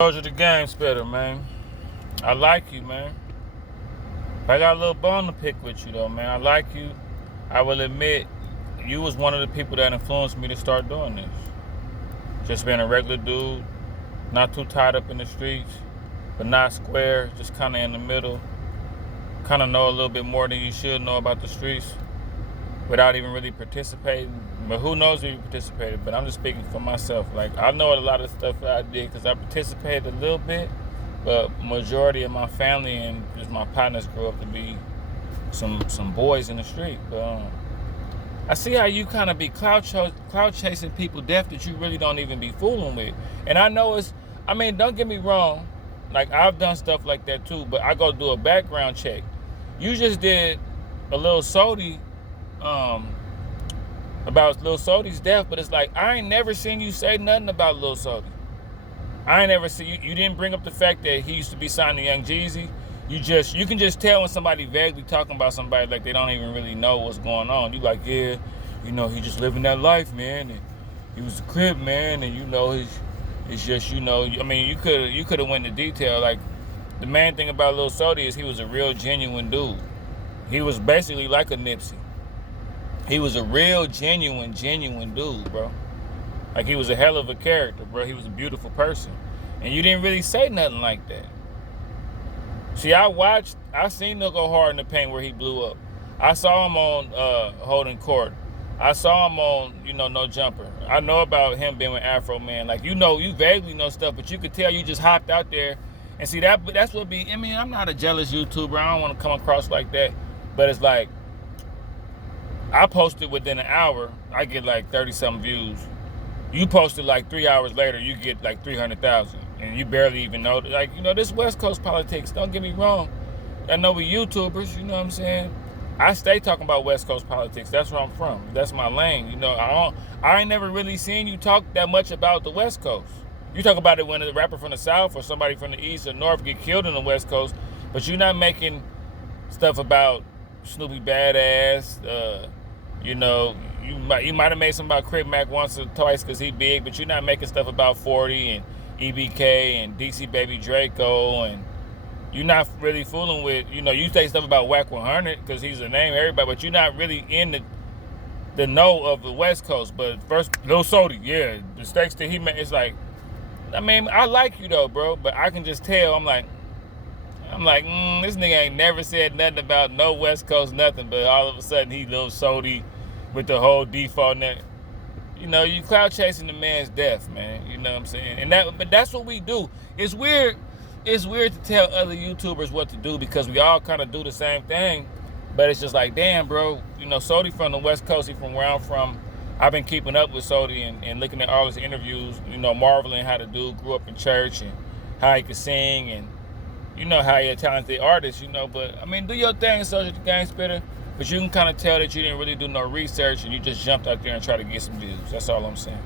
Soldier the game spitter, man. I like you, man. I got a little bone to pick with you, though, man. I like you. I will admit, you was one of the people that influenced me to start doing this. Just being a regular dude, not too tied up in the streets, but not square, just kind of in the middle. Kind of know a little bit more than you should know about the streets without even really participating. But who knows if you participated, but I'm just speaking for myself. Like, I know a lot of stuff that I did because I participated a little bit, but majority of my family and just my partners grew up to be some boys in the street. But I see how you kind of be clout chasing people deaf that you really don't even be fooling with. And I know don't get me wrong, like I've done stuff like that too, but I go do a background check. You just did a little Sodi, about Lil Sodi's death, but it's like, I ain't never seen you say nothing about Lil Sodi. I ain't never see you didn't bring up the fact that he used to be signed to Young Jeezy. You can just tell when somebody vaguely talking about somebody like they don't even really know what's going on. You like, yeah, he just living that life, man, and he was a Crip, man, and it's just, you could have went into detail. Like, the main thing about Lil Sodi is he was a real genuine dude. He was basically like a Nipsey. He was a real genuine dude, bro. Like, he was a hell of a character, bro. He was a beautiful person. And you didn't really say nothing like that. See, I seen him go hard in the paint where he blew up. I saw him on Holding Court. I saw him on, No Jumper. I know about him being with Afro Man. Like, you vaguely know stuff, but you could tell you just hopped out there. And see, that's what I'm not a jealous YouTuber. I don't want to come across like that. But it's like, I posted within an hour, I get like 30-something views. You posted like 3 hours later, you get like 300,000. And you barely even know. Like, this West Coast politics, don't get me wrong. I know we YouTubers, you know what I'm saying? I stay talking about West Coast politics. That's where I'm from. That's my lane. I ain't never really seen you talk that much about the West Coast. You talk about it when a rapper from the South or somebody from the East or North get killed in the West Coast, but you're not making stuff about Snoopy Badass. You might have made something about Crip Mac once or twice because he big, but you're not making stuff about 40 and EBK and DC Baby Draco, and you're not really fooling with, you say stuff about Whack 100 because he's a name everybody, but you're not really in the know of the West Coast. But first, Lil Sodi, yeah, the mistakes that he made, it's like, I like you though, bro, but I can just tell, I'm like, this nigga ain't never said nothing about no West Coast, nothing, but all of a sudden he Lil Sodi with the whole default net. You clout chasing the man's death, man. You know what I'm saying? But that's what we do. It's weird to tell other YouTubers what to do because we all kind of do the same thing, but it's just like, damn, bro, Sodi from the West Coast, he from where I'm from. I've been keeping up with Sodi and looking at all his interviews, marveling how the dude grew up in church and how he could sing, and how you're a talented artist, but do your thing, Soldier the Gang Spitter, but you can kind of tell that you didn't really do no research and you just jumped out there and tried to get some views. That's all I'm saying.